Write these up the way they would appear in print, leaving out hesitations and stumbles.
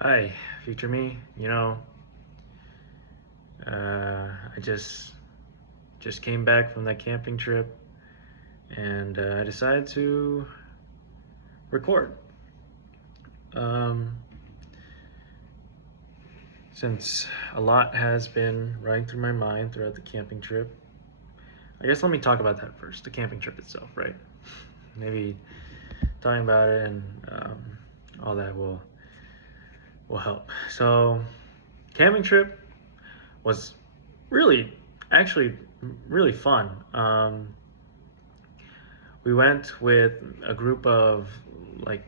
Hi, future me. I just came back from that camping trip, and I decided to record. Um, since a lot has been running through my mind throughout the camping trip, I guess let me talk about that first. The camping trip itself, right? Maybe talking about it and all that will help. So, camping trip was really, actually, really fun. We went with a group of like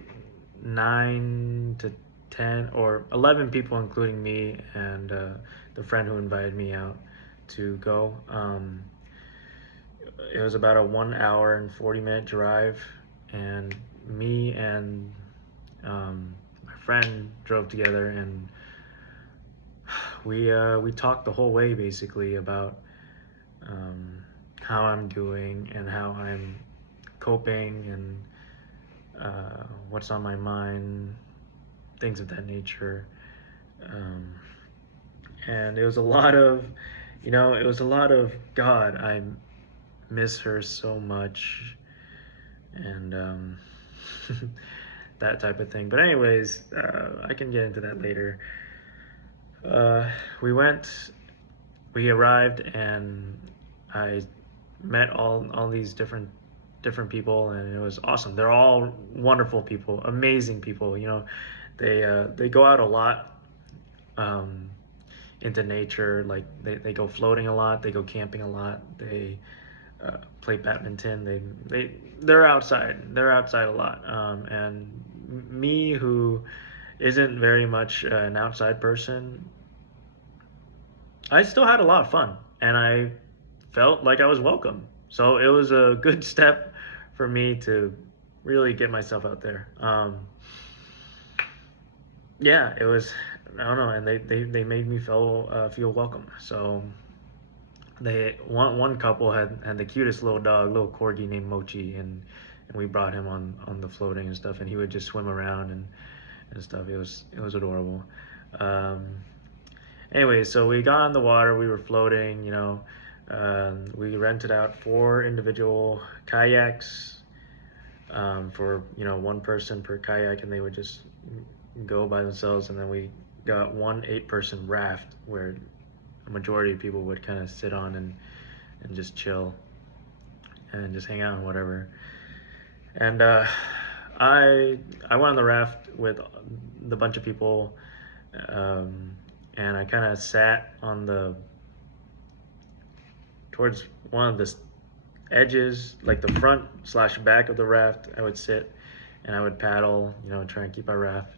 9 to 10 or 11 people, including me and the friend who invited me out to go. It was about a 1 hour and 40-minute drive, and me and my friend drove together, and we talked the whole way basically about how I'm doing and how I'm coping and what's on my mind, things of that nature. Um, and it was a lot of, God, I miss her so much, and that type of thing. But anyways, I can get into that later. Uh, we went, we arrived, and I met all these different people, and it was awesome. They're all wonderful people, amazing people. They go out a lot, um, into nature. Like they go floating a lot, they go camping a lot, they play badminton. They're outside. They're outside a lot. And me, who isn't very much an outside person, I still had a lot of fun, and I felt like I was welcome. So it was a good step for me to really get myself out there. Yeah, it was. I don't know, and they made me feel welcome. So they one couple had the cutest little dog, little corgi named Mochi, and we brought him on the floating and stuff, and he would just swim around and stuff. It was adorable. Um, Anyway, so we got on the water, we were floating. We rented out 4 individual kayaks, for one person per kayak, and they would just go by themselves. And then we got one 8-person raft where a majority of people would kind of sit on and just chill and just hang out and whatever. And I went on the raft with the bunch of people, um, and I kind of sat on the towards one of the edges, like the front slash back of the raft. I would sit and I would paddle, try and keep our raft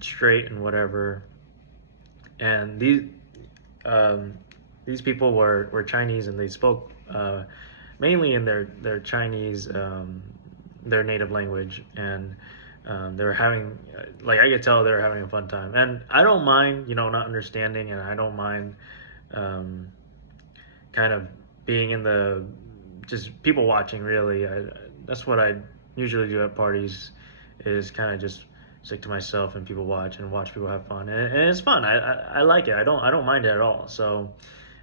straight and whatever. And these people were Chinese, and they spoke mainly in their Chinese, their native language. And they were having, like, I could tell they were having a fun time. And I don't mind, not understanding, and I don't mind um, kind of being in the just people watching. Really, that's what I usually do at parties, is kind of just stick to myself and people watch and watch people have fun, and it's fun. I like it. I don't mind it at all. So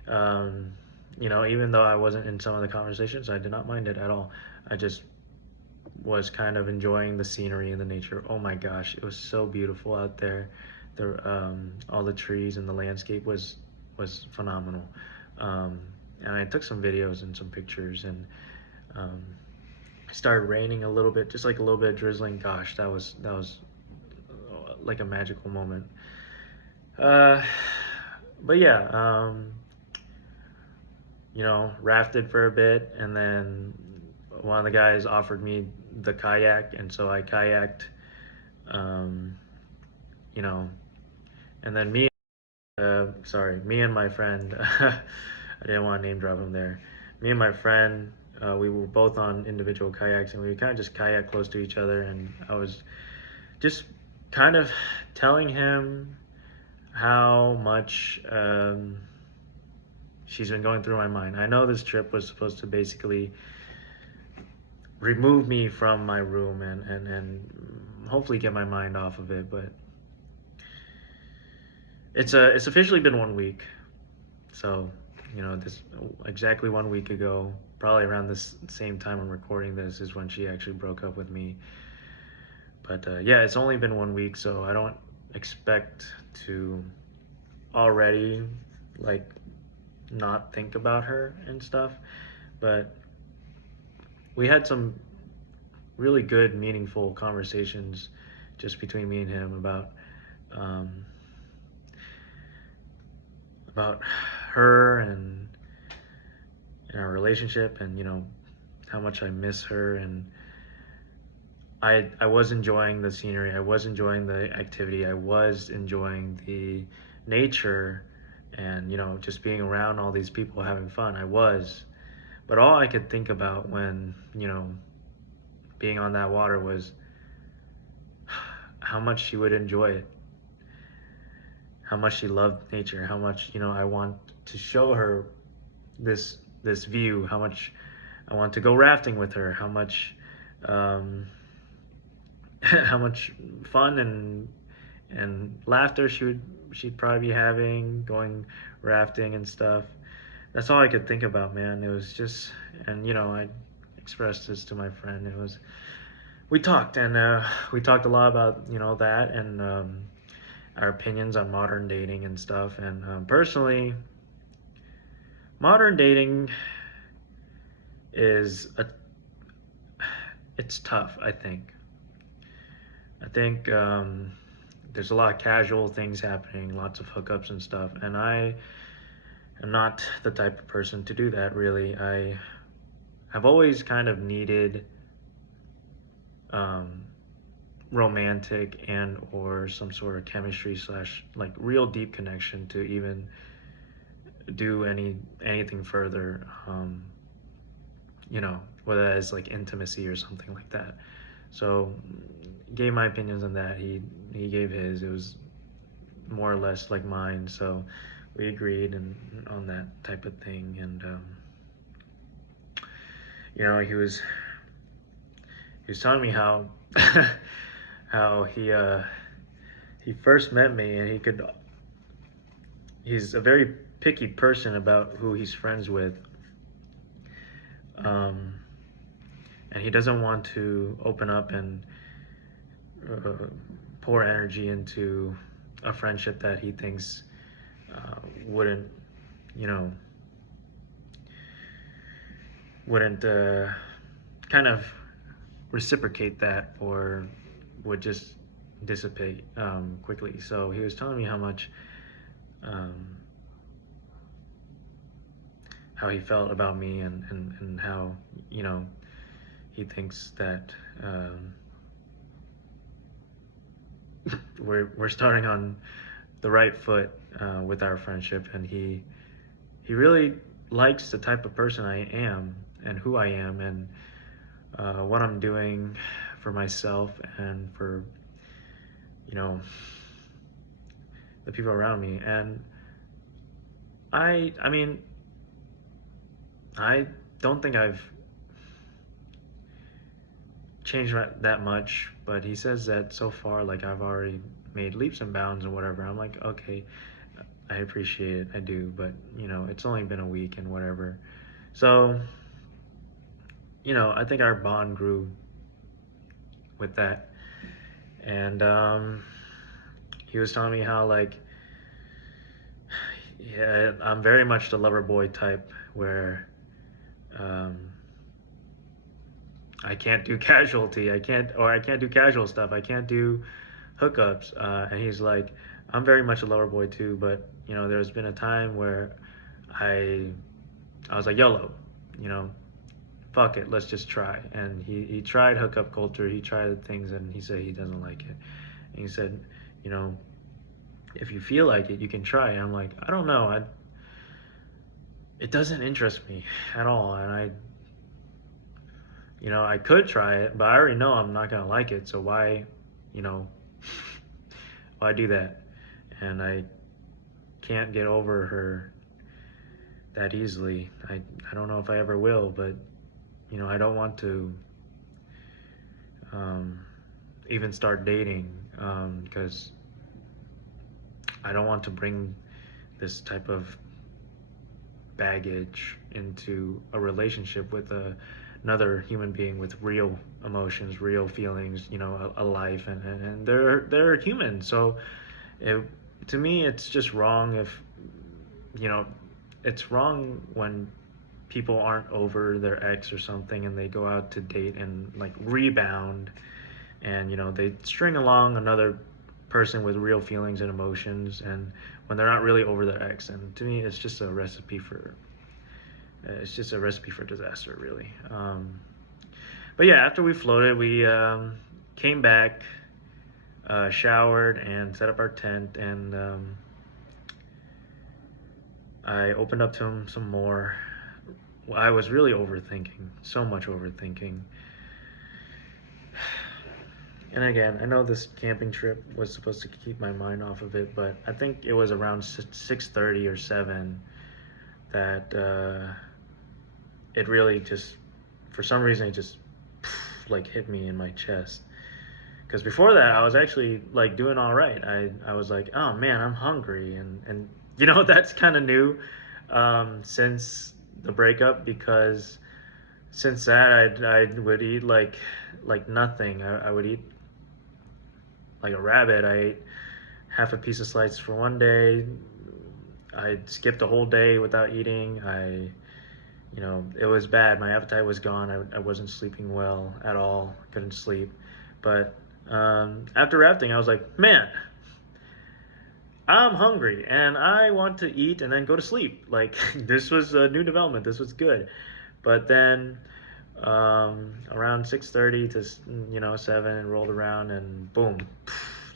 um, even though I wasn't in some of the conversations, I did not mind it at all. I just was kind of enjoying the scenery and the nature. Oh my gosh, it was so beautiful out there. All the trees and the landscape was phenomenal. Um, and I took some videos and some pictures, and um, it started raining a little bit, just like a little bit drizzling. Gosh, that was like a magical moment. Uh, but yeah, rafted for a bit, and then one of the guys offered me the kayak, and so I kayaked. Um, you know, and then me and my friend, I didn't want to name drop him there. Me and my friend, we were both on individual kayaks, and we kind of just kayak close to each other. And I was just kind of telling him how much she's been going through my mind. I know this trip was supposed to basically remove me from my room and hopefully get my mind off of it, but it's officially been 1 week. So, this exactly 1 week ago, probably around this same time I'm recording this, is when she actually broke up with me. But yeah, it's only been 1 week, so I don't expect to already like not think about her and stuff. But we had some really good, meaningful conversations just between me and him um, about her and our relationship, and how much I miss her. And I was enjoying the scenery, I was enjoying the activity, I was enjoying the nature, and just being around all these people having fun. I was, but all I could think about when being on that water was how much she would enjoy it, how much she loved nature, how much I want to show her this view, how much I want to go rafting with her, how much how much fun and laughter she'd probably be having going rafting and stuff. That's all I could think about, man. It was just, and I expressed this to my friend. We talked, and we talked a lot about that, and our opinions on modern dating and stuff. And personally, modern dating it's tough. I think there's a lot of casual things happening, lots of hookups and stuff, and I am not the type of person to do that, really. I have always kind of needed romantic and or some sort of chemistry slash like real deep connection to even do anything further, whether that's like intimacy or something like that. So gave my opinions on that. He gave his. It was more or less like mine. So we agreed and on that type of thing. And he was telling me how how he first met me, and he's a very picky person about who he's friends with. And he doesn't want to open up and pour energy into a friendship that he thinks wouldn't, wouldn't kind of reciprocate that, or would just dissipate quickly. So he was telling me how he felt about me, and how he thinks that we're starting on the right foot with our friendship, and he really likes the type of person I am and who I am, and what I'm doing for myself and for the people around me. And I mean, I don't think I've changed that much, but he says that so far, like, I've already made leaps and bounds and whatever. I'm like, okay, I appreciate it, I do, but it's only been a week and whatever. So I think our bond grew with that. And he was telling me how, like, yeah, I'm very much the lover boy type, where I can't do casualty. I can't do casual stuff. I can't do hookups. And he's like, I'm very much a lover boy too, but there's been a time where I was like, YOLO, fuck it, let's just try. And he tried hookup culture. He tried things, and he said he doesn't like it. And he said, if you feel like it, you can try. And I'm like, I don't know. It doesn't interest me at all, and I could try it, but I already know I'm not gonna like it. So why do that? And I can't get over her that easily. I don't know if I ever will, but I don't want to even start dating, because I don't want to bring this type of baggage into a relationship with another human being with real emotions, real feelings, a life, and they're human. So it, to me, it's just wrong if, it's wrong when people aren't over their ex or something and they go out to date and like rebound, and they string along another person with real feelings and emotions, and when they're not really over their ex. And to me, it's just a recipe for disaster, really. But yeah, after we floated, we came back, showered, and set up our tent, and I opened up to him some more. I was really overthinking, so much overthinking. And again, I know this camping trip was supposed to keep my mind off of it, but I think it was around 6:30 or 7 that it really just, for some reason, it just like hit me in my chest. Because before that, I was actually like doing all right. I was like, oh man, I'm hungry, and that's kind of new since the breakup, because since that I would eat like nothing. I would eat like a rabbit. I ate half a piece of slice for one day. I skipped a whole day without eating. It was bad. My appetite was gone. I wasn't sleeping well at all. Couldn't sleep. But after rafting, I was like, man, I'm hungry and I want to eat and then go to sleep. Like, this was a new development. This was good. But then around 6:30 to 7, and rolled around, and boom,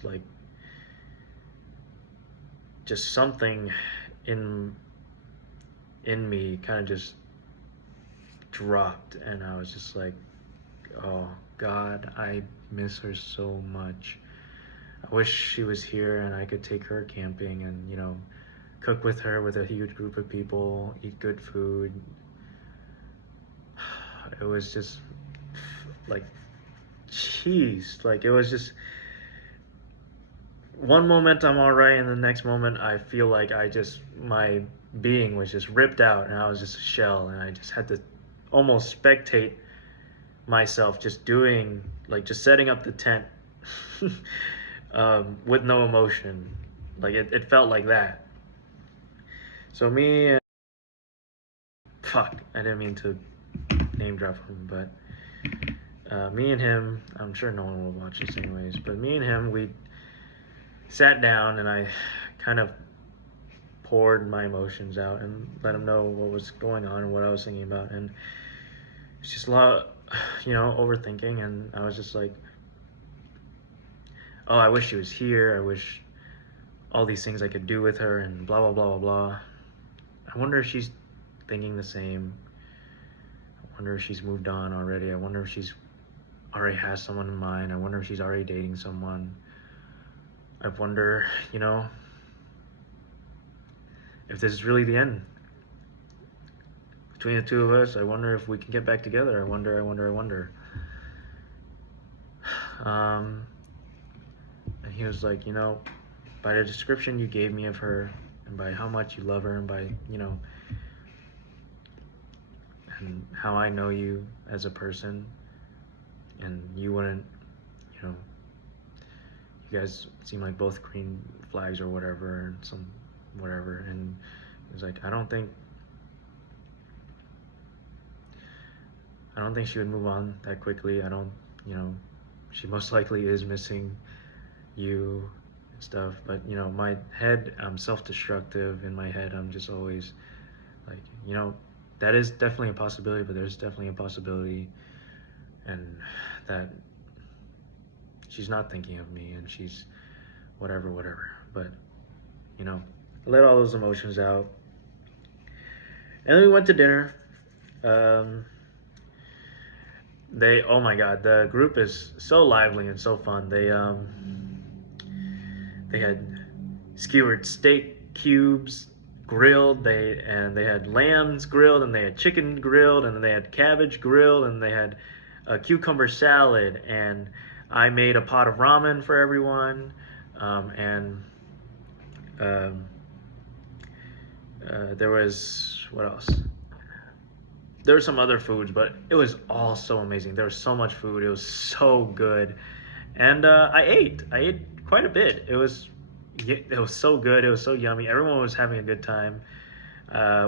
like just something in me kind of just dropped, and I was just like, oh God, I miss her so much. I wish she was here and I could take her camping and cook with her with a huge group of people, eat good food. It was just like, jeez, like it was just one moment I'm all right, and the next moment I feel like my being was just ripped out, and I was just a shell, and I just had to almost spectate myself just doing, like, just setting up the tent with no emotion. Like it felt like that. So me, fuck, I didn't mean to name drop him, but me and him, I'm sure no one will watch this anyways, but me and him, we sat down and I kind of poured my emotions out and let him know what was going on and what I was thinking about. And it's just a lot, overthinking, and I was just like, oh, I wish she was here. I wish all these things I could do with her, and blah, blah, blah, blah, blah. I wonder if she's thinking the same. I wonder if she's moved on already. I wonder if she's already has someone in mind. I wonder if she's already dating someone. I wonder, if this is really the end between the two of us. I wonder if we can get back together. I wonder. And he was like, by the description you gave me of her, and by how much you love her, and by, and how I know you as a person, and you wouldn't, you guys seem like both green flags or whatever, and some whatever. And he was like, I don't think she would move on that quickly. I don't, she most likely is missing you and stuff. But, my head, I'm self-destructive. In my head, I'm just always like, that is definitely a possibility, but there's definitely a possibility, and that she's not thinking of me, and she's whatever. But, I let all those emotions out. And then we went to dinner. Oh my God, the group is so lively and so fun. They had skewered steak cubes grilled, they had lambs grilled, and they had chicken grilled, and then they had cabbage grilled, and they had a cucumber salad, and I made a pot of ramen for everyone, and Um, there was what else? There were some other foods, but it was all so amazing. There was so much food. It was so good, and I ate. I ate quite a bit. It was so good. It was so yummy. Everyone was having a good time.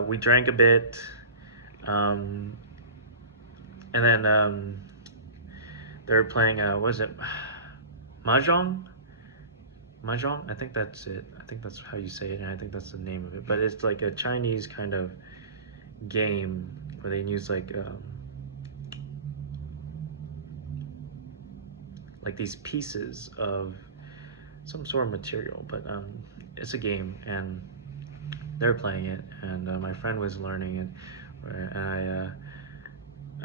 We drank a bit, um, and then they were playing. What was it? Mahjong. Mahjong. I think that's it. I think that's how you say it, and I think that's the name of it. But it's like a Chinese kind of game where they use like these pieces of some sort of material. But it's a game, and they're playing it, and my friend was learning it, and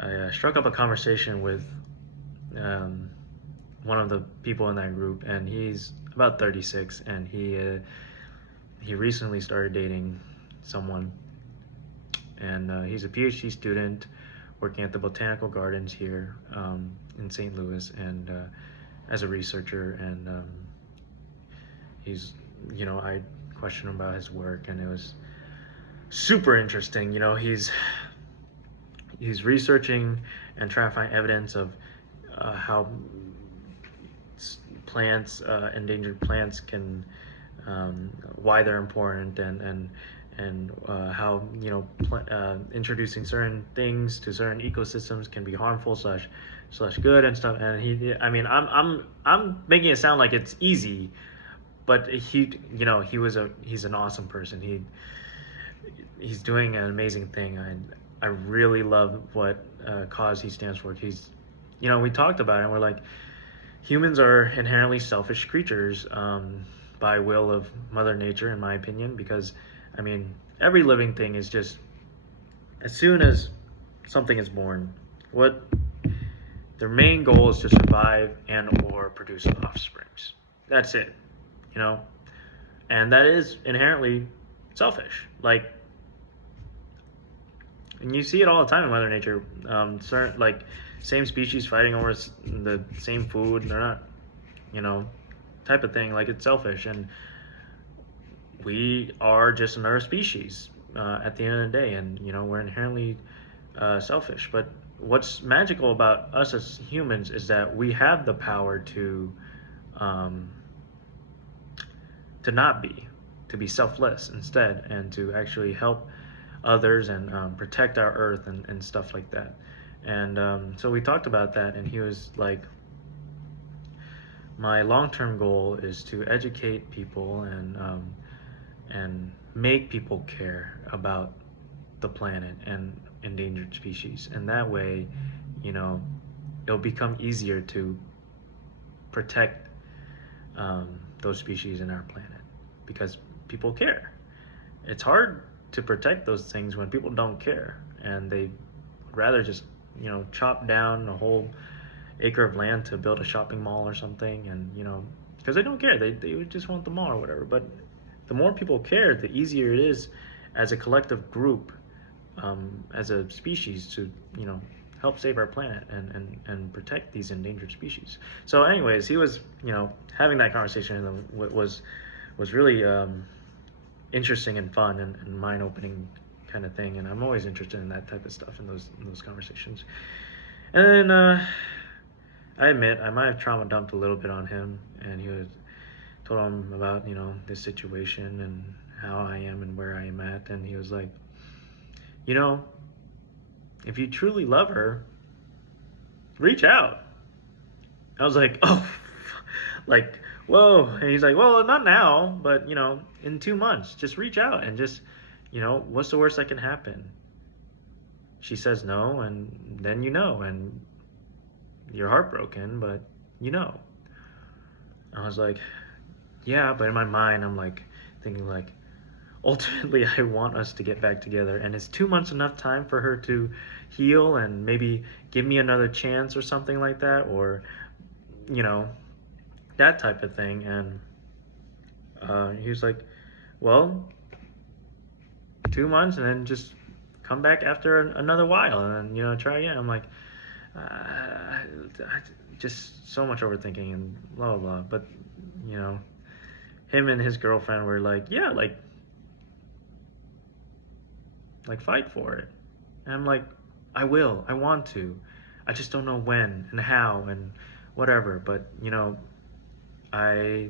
I struck up a conversation with one of the people in that group, and he's about 36, and he recently started dating someone, and he's a PhD student working at the Botanical Gardens here in St. Louis, and as a researcher, and he's, I questioned him about his work, and it was super interesting. He's researching and trying to find evidence of how plants, endangered plants, can why they're important, and how introducing certain things to certain ecosystems can be harmful slash good and stuff. And I'm making it sound like it's easy, but he's an awesome person. He's doing an amazing thing. I really love what cause he stands for. We talked about it, and we're like, humans are inherently selfish creatures by will of Mother Nature, in my opinion, because every living thing is just, as soon as something is born, what their main goal is to survive and or produce offsprings. That's it, and that is inherently selfish. And you see it all the time in Mother Nature. Same species fighting over the same food. They're not, type of thing. Like, it's selfish, and we are just another species at the end of the day, and we're inherently selfish. But what's magical about us as humans is that we have the power to not be, to be selfless instead, and to actually help others and protect our earth and stuff like that. And so we talked about that, and he was like, my long-term goal is to educate people and make people care about the planet and endangered species, and that way, it'll become easier to protect those species in our planet, because people care. It's hard to protect those things when people don't care, and they would rather just chop down a whole acre of land to build a shopping mall or something, and because they don't care, they would just want the mall or whatever. But the more people care, the easier it is as a collective group, as a species, to help save our planet and protect these endangered species. So anyways, he was having that conversation was really interesting and fun and mind-opening kind of thing, and I'm always interested in that type of stuff, in those conversations. And then I admit I might have trauma dumped a little bit on him, and told him about this situation and how I am and where I am at, and he was like, if you truly love her, reach out. I was like, oh, like, whoa. And he's like, well, not now, but in 2 months, just reach out and just, what's the worst that can happen? She says no, and then and you're heartbroken, but I was like, yeah, but in my mind, I'm like thinking like, ultimately, I want us to get back together, and is 2 months enough time for her to heal and maybe give me another chance or something like that, or that type of thing? And he was like, well, 2 months, and then just come back after another while, and then try again. I'm like, just so much overthinking and blah blah blah. But him and his girlfriend were like, yeah, like fight for it. And I'm like, I will. I want to. I just don't know when and how and whatever. But I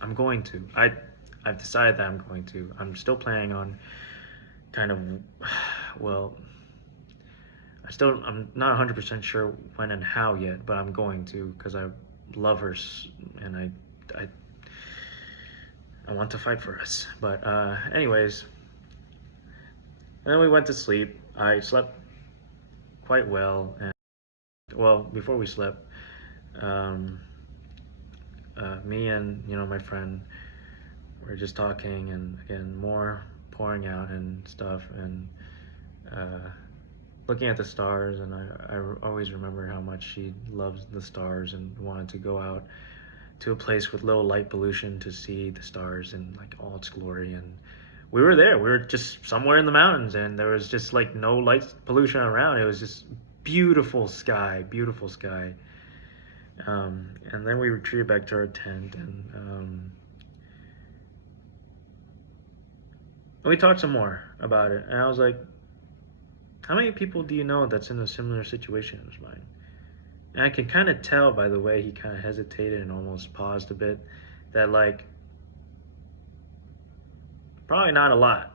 I'm going to. I've decided that I'm going to. I'm still planning on kind of well, I'm not 100% sure when and how yet, but I'm going to because I love her and I I want to fight for us. But anyways, and then we went to sleep. I slept quite well, and well, before we slept, um, me and my friend were just talking, and again more pouring out and stuff, and looking at the stars. And I always remember how much she loves the stars and wanted to go out to a place with low light pollution to see the stars in like all its glory. And we were there. We were just somewhere in the mountains, and there was just like no light pollution around. It was just beautiful sky, beautiful sky. And then we retreated back to our tent, and we talked some more about it. And I was like, how many people do you know that's in a similar situation as mine? And I can kind of tell by the way he kind of hesitated and almost paused a bit that, like, probably not a lot.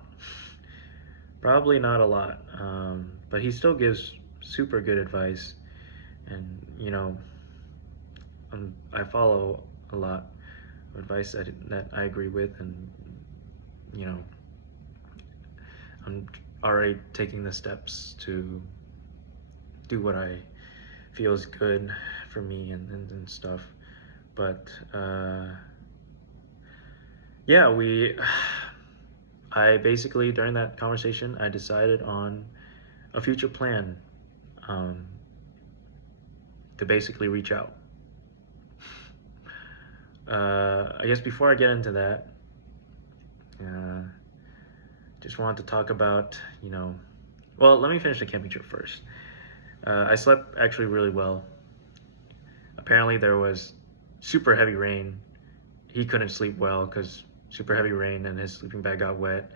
Probably not a lot. But he still gives super good advice. And, I follow a lot of advice that I agree with. And, I'm already taking the steps to do what I feel is good for me and stuff. But yeah, I basically, during that conversation, I decided on a future plan, to basically reach out. I guess before I get into that, just wanted to talk about, well, let me finish the camping trip first. I slept actually really well. Apparently there was super heavy rain. He couldn't sleep well because super heavy rain, and his sleeping bag got wet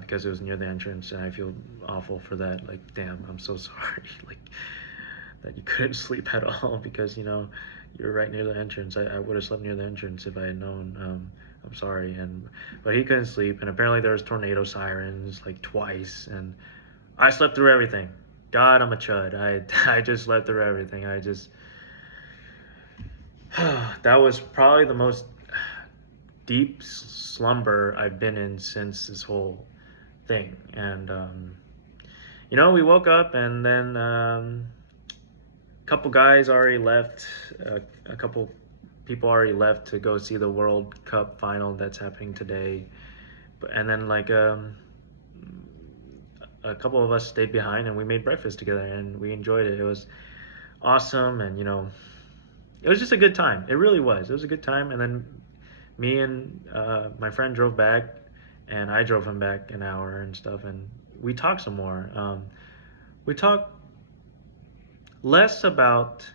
because it was near the entrance, and I feel awful for that. Like, damn, I'm so sorry. Like, that you couldn't sleep at all because, you're right near the entrance. I would have slept near the entrance if I had known. I'm sorry. But he couldn't sleep, and apparently there was tornado sirens like twice, and I slept through everything. God, I'm a chud. I just slept through everything. That was probably the most deep slumber I've been in since this whole thing. And we woke up, and then a couple guys already left. A couple people already left to go see the World Cup final that's happening today. And then like a couple of us stayed behind, and we made breakfast together, and we enjoyed it. It was awesome, and it was just a good time. It really was. It was a good time. And then me and my friend drove back, and I drove him back an hour and stuff, and we talked some more. We talked less about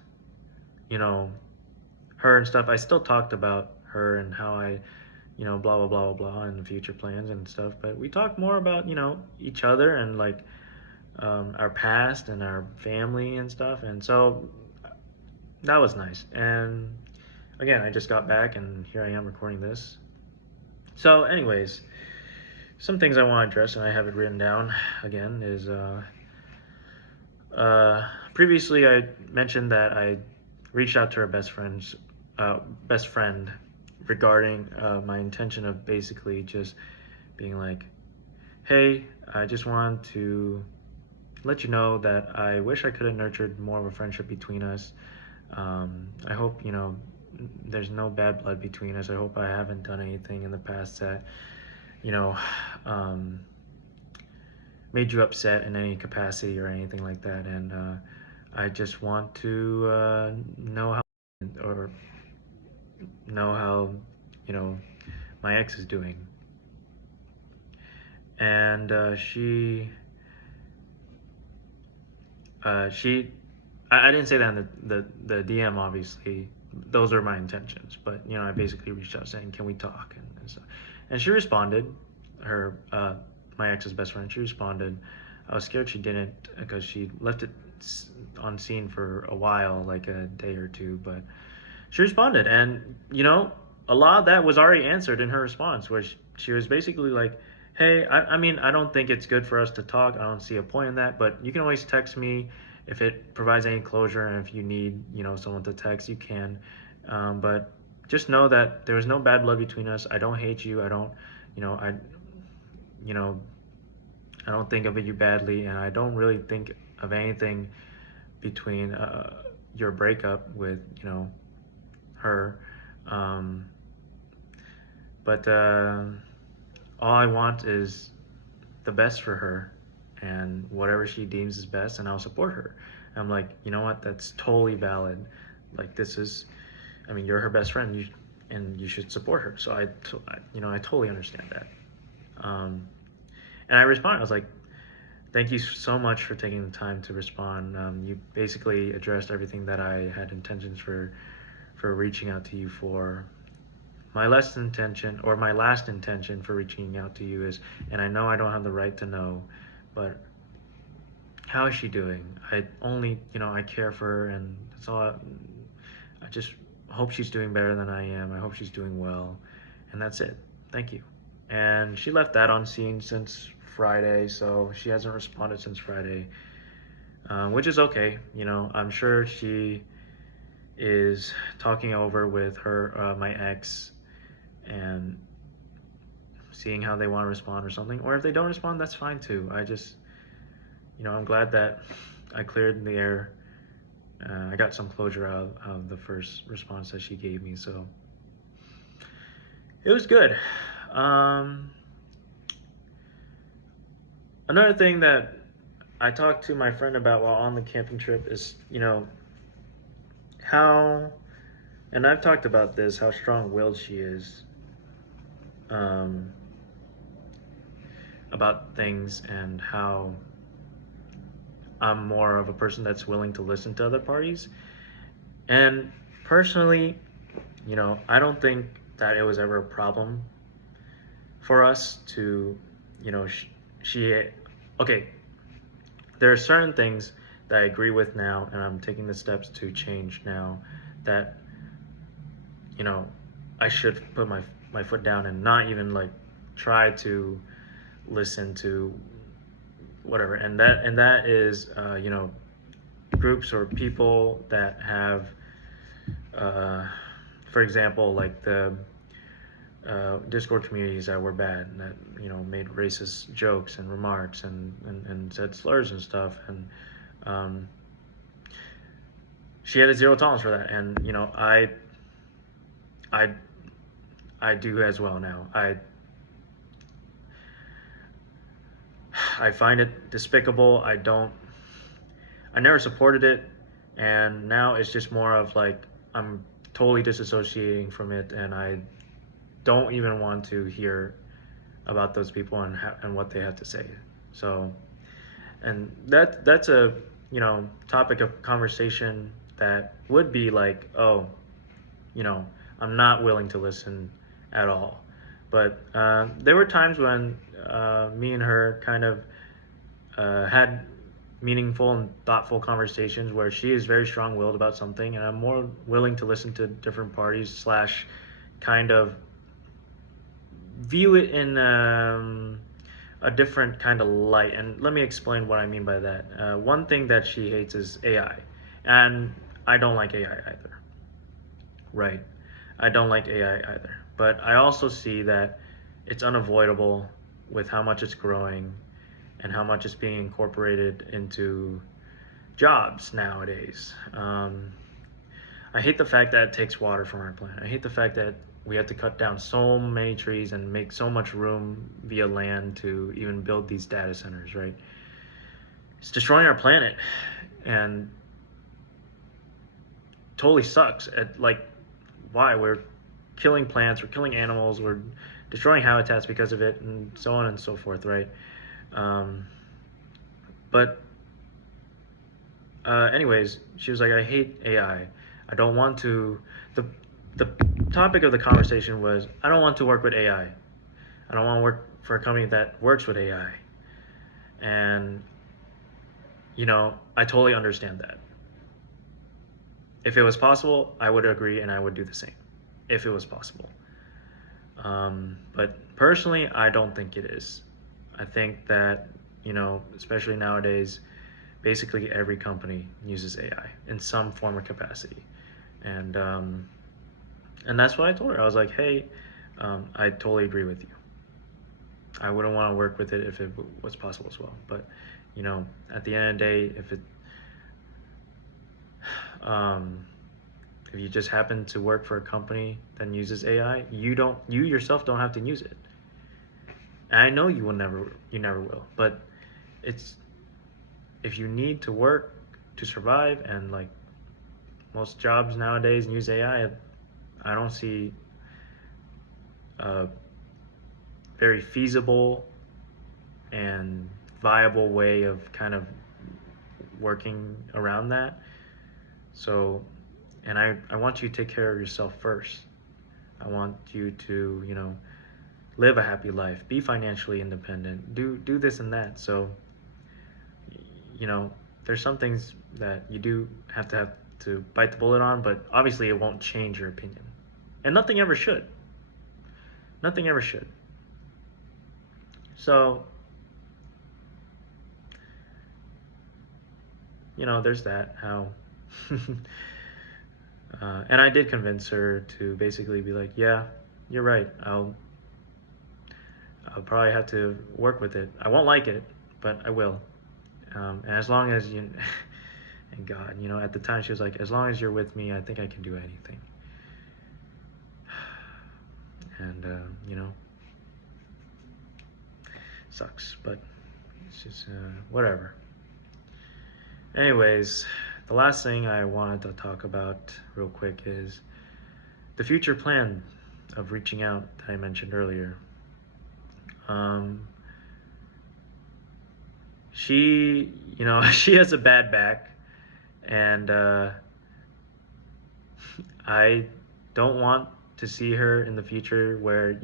her and stuff. I still talked about her and how I blah blah blah blah blah and the future plans and stuff, but we talked more about each other and like our past and our family and stuff. And so that was nice. And again, I just got back, and here I am recording this. So anyways, some things I want to address, and I have it written down again, is previously I mentioned that I reached out to her best friend regarding my intention of basically just being like, hey, I just want to let you know that I wish I could have nurtured more of a friendship between us. I hope there's no bad blood between us. I hope I haven't done anything in the past that made you upset in any capacity or anything like that. And I just want to know how my ex is doing. And I didn't say that in the DM, obviously, those are my intentions. But I basically reached out saying, "Can we talk?" And so, and she responded. Her my ex's best friend. She responded. I was scared she didn't because she left it on scene for a while, like a day or two. But she responded, and a lot of that was already answered in her response, where she was basically like, "Hey, I mean, I don't think it's good for us to talk. I don't see a point in that, but you can always text me if it provides any closure, and if you need, someone to text, you can. But just know that there was no bad blood between us. I don't hate you. I don't, you know, I don't think of you badly, and I don't really think of anything between your breakup with, her. Um, but all I want is the best for her, and whatever she deems is best, and I'll support her." I'm like, you know what? That's totally valid. Like, I mean, you're her best friend, and you should support her. So I totally understand that. And I responded. I was like, "Thank you so much for taking the time to respond. You basically addressed everything that I had intentions for reaching out to you for. My last intention for reaching out to you is, and I know I don't have the right to know, but how is she doing? I care for her, and that's all. I just hope she's doing better than I am. I hope she's doing well, and that's it. Thank you." And she left that on scene since Friday, so she hasn't responded since Friday, which is okay. I'm sure she is talking over with my ex, and seeing how they want to respond or something. Or if they don't respond, that's fine too. I'm glad that I cleared the air. I got some closure out of the first response that she gave me, so it was good. Another thing that I talked to my friend about while on the camping trip is, how, and I've talked about this, how strong-willed she is about things, and how I'm more of a person that's willing to listen to other parties. And personally, I don't think that it was ever a problem for us to, okay, there are certain things that I agree with now, and I'm taking the steps to change now, that, I should put my foot down and not even like try to listen to whatever. And that is, groups or people that have, for example, like the Discord communities that were bad, and that made racist jokes and remarks, and said slurs and stuff, and she had a zero tolerance for that. And I do as well now. I find it despicable. I never supported it, and now it's just more of like I'm totally disassociating from it, and I don't even want to hear about those people and what they had to say. So, and that's a topic of conversation that would be like, oh, I'm not willing to listen at all. But there were times when me and her kind of had meaningful and thoughtful conversations where she is very strong-willed about something, and I'm more willing to listen to different parties / kind of view it in a different kind of light. And let me explain what I mean by that. One thing that she hates is AI, and I don't like AI either. Right. I don't like AI either. But I also see that it's unavoidable with how much it's growing and how much it's being incorporated into jobs nowadays. I hate the fact that it takes water from our planet. I hate the fact that we have to cut down so many trees and make so much room via land to even build these data centers, right? It's destroying our planet, and totally sucks. Why? We're killing plants, we're killing animals, we're destroying habitats because of it, and so on and so forth, right? But anyways, she was like, I hate AI. I don't want to. The topic of the conversation was I don't want to work with AI. I don't want to work for a company that works with AI. And I totally understand that. If it was possible, I would agree and I would do the same. If it was possible. But personally, I don't think it is. I think that, especially nowadays, basically every company uses AI in some form or capacity. And that's what I told her. I was like, hey, I totally agree with you. I wouldn't want to work with it if it was possible as well. But, at the end of the day, if you just happen to work for a company that uses AI, you yourself don't have to use it. And I know you never will. But if you need to work to survive, and like most jobs nowadays use AI, I don't see a very feasible and viable way of kind of working around that. So, and I want you to take care of yourself first. I want you to, live a happy life, be financially independent, do this and that. So, there's some things that you do have to bite the bullet on, but obviously it won't change your opinion. And nothing ever should. Nothing ever should. So, there's that, how and I did convince her to basically be like, yeah, you're right, I'll probably have to work with it. I won't like it, but I will. And as long as and God, at the time she was like, as long as you're with me, I think I can do anything. And sucks, but it's just whatever. Anyways, the last thing I wanted to talk about real quick is the future plan of reaching out that I mentioned earlier. She, she has a bad back, and I don't want to see her in the future where,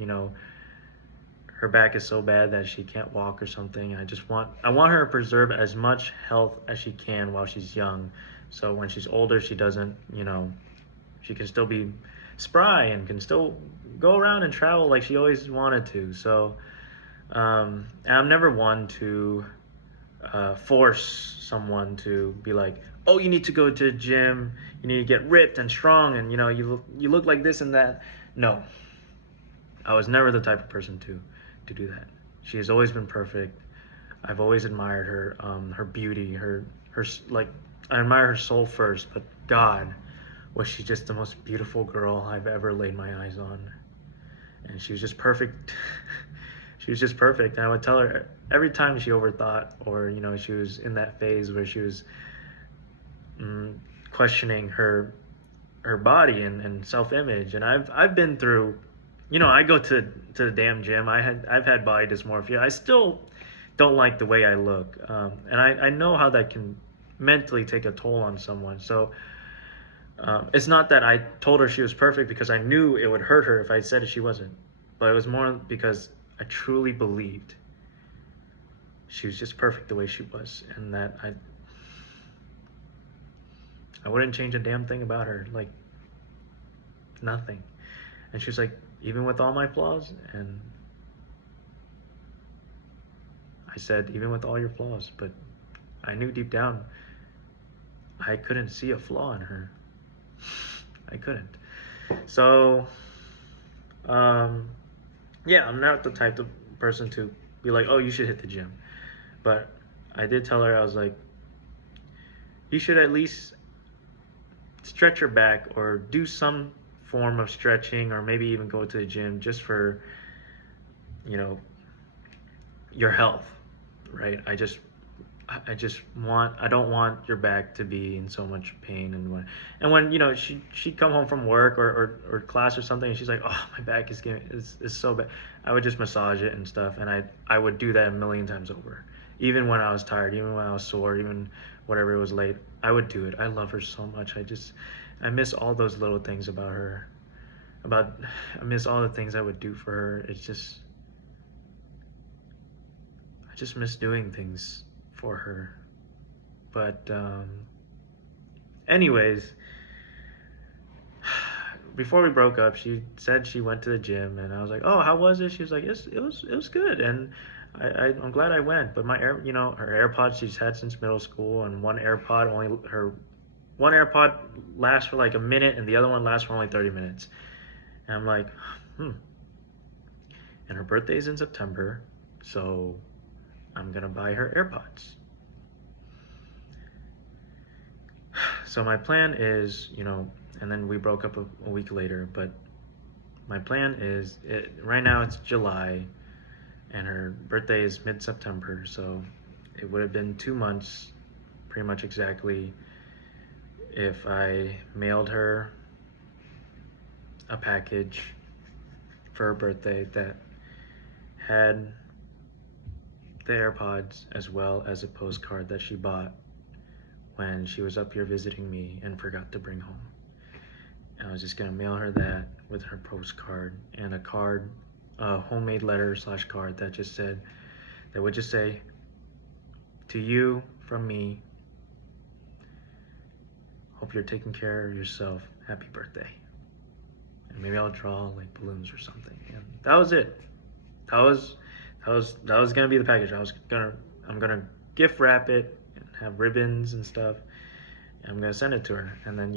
her back is so bad that she can't walk or something. I want her to preserve as much health as she can while she's young. So when she's older, she doesn't, she can still be spry and can still go around and travel like she always wanted to. So, and I'm never one to force someone to be like, oh, you need to go to the gym, you need to get ripped and strong, and you look like this and that. No, I was never the type of person to do that. She has always been perfect. I've always admired her, her beauty, her like, I admire her soul first, but God, was she just the most beautiful girl I've ever laid my eyes on. And she was just perfect. She was just perfect. And I would tell her every time she overthought, or she was in that phase where she was questioning her body and self-image. And I've been through, I go to the damn gym. I've had body dysmorphia. I still don't like the way I look, and I know how that can mentally take a toll on someone. So it's not that I told her she was perfect because I knew it would hurt her if I said she wasn't, but it was more because I truly believed she was just perfect the way she was, and that I wouldn't change a damn thing about her, like nothing. And she was like, even with all my flaws? And I said, even with all your flaws. But I knew deep down I couldn't see a flaw in her. I couldn't. So yeah, I'm not the type of person to be like, oh, you should hit the gym. But I did tell her, I was like, you should at least stretch your back or do some form of stretching, or maybe even go to the gym just for your health, right? I don't want your back to be in so much pain. And when she'd come home from work or class or something, and she's like, oh, my back is so bad, I would just massage it and stuff. And I would do that a million times over, even when I was tired, even when I was sore, even whatever it was late, I would do it. I love her so much. I miss all those little things about her. I miss all the things I would do for her. I just miss doing things for her. But anyways, before we broke up, she said she went to the gym, and I was like, "Oh, how was it?" She was like, "It was good," and I'm glad I went. But her AirPods she's had since middle school, and one AirPod lasts for like a minute, and the other one lasts for only 30 minutes. And I'm like, And her birthday's in September, so I'm gonna buy her AirPods. So my plan is, and then we broke up a week later, but my plan is, right now it's July, and her birthday is mid-September, so it would have been 2 months, pretty much exactly, if I mailed her a package for her birthday that had the AirPods as well as a postcard that she bought when she was up here visiting me and forgot to bring home. And I was just gonna mail her that with her postcard and a homemade letter / card that would just say, "To you from me, hope you're taking care of yourself. Happy birthday." And maybe I'll draw like balloons or something. And that was it. That was gonna be the package. I'm gonna gift wrap it and have ribbons and stuff. And I'm gonna send it to her. And then,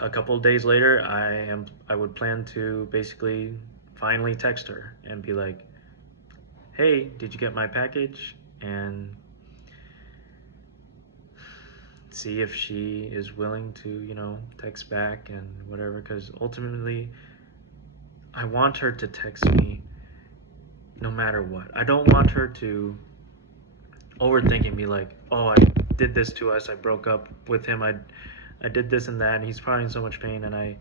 a couple of days later, I would plan to basically finally text her and be like, "Hey, did you get my package?" And see if she is willing to, text back and whatever, because ultimately I want her to text me no matter what. I don't want her to overthink and be like, "Oh, I did this to us. I broke up with him. I did this and that, and he's probably in so much pain, and I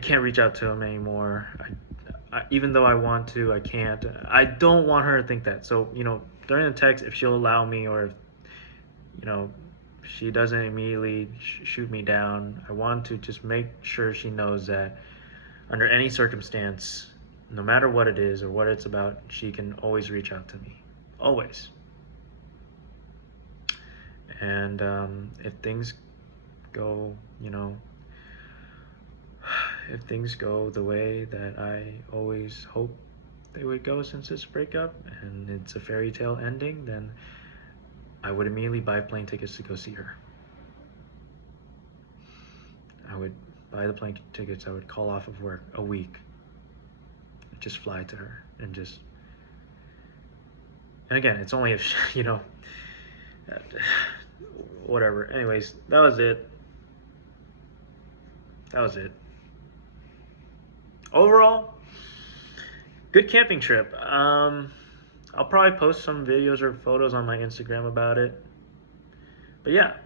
can't reach out to him anymore. Even though I want to, I can't." I don't want her to think that. So, during the text, if she'll allow me, or if, she doesn't immediately shoot me down, I want to just make sure she knows that under any circumstance, no matter what it is or what it's about, she can always reach out to me. Always. And if things go, if things go the way that I always hope they would go since this breakup, and it's a fairy tale ending, then I would immediately buy plane tickets to go see her. I would buy the plane tickets. I would call off of work a week, just fly to her, and again, it's only if whatever. Anyways, that was it. Overall, good camping trip. I'll probably post some videos or photos on my Instagram about it. But yeah.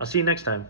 I'll see you next time.